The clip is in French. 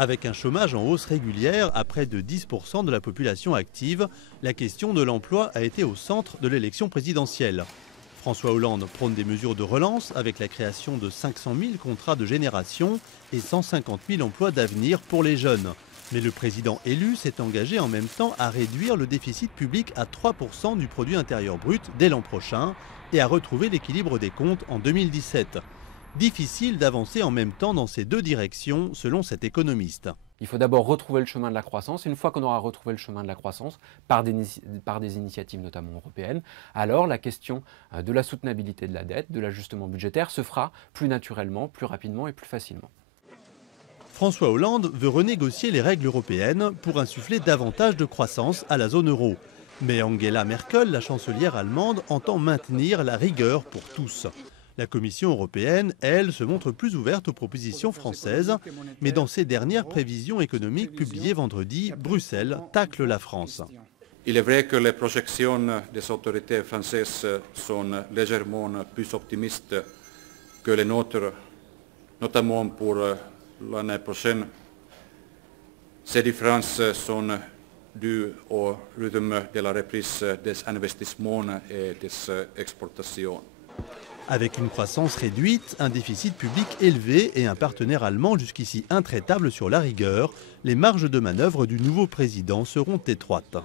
Avec un chômage en hausse régulière à près de 10% de la population active, la question de l'emploi a été au centre de l'élection présidentielle. François Hollande prône des mesures de relance avec la création de 500 000 contrats de génération et 150 000 emplois d'avenir pour les jeunes. Mais le président élu s'est engagé en même temps à réduire le déficit public à 3% du produit intérieur brut dès l'an prochain et à retrouver l'équilibre des comptes en 2017. Difficile d'avancer en même temps dans ces deux directions, selon cet économiste. Il faut d'abord retrouver le chemin de la croissance. Une fois qu'on aura retrouvé le chemin de la croissance, par des initiatives notamment européennes, alors la question de la soutenabilité de la dette, de l'ajustement budgétaire se fera plus naturellement, plus rapidement et plus facilement. François Hollande veut renégocier les règles européennes pour insuffler davantage de croissance à la zone euro. Mais Angela Merkel, la chancelière allemande, entend maintenir la rigueur pour tous. La Commission européenne, elle, se montre plus ouverte aux propositions françaises, mais dans ses dernières prévisions économiques publiées vendredi, Bruxelles tacle la France. Il est vrai que les projections des autorités françaises sont légèrement plus optimistes que les nôtres, notamment pour l'année prochaine. Ces différences sont dues au rythme de la reprise des investissements et des exportations. Avec une croissance réduite, un déficit public élevé et un partenaire allemand jusqu'ici intraitable sur la rigueur, les marges de manœuvre du nouveau président seront étroites.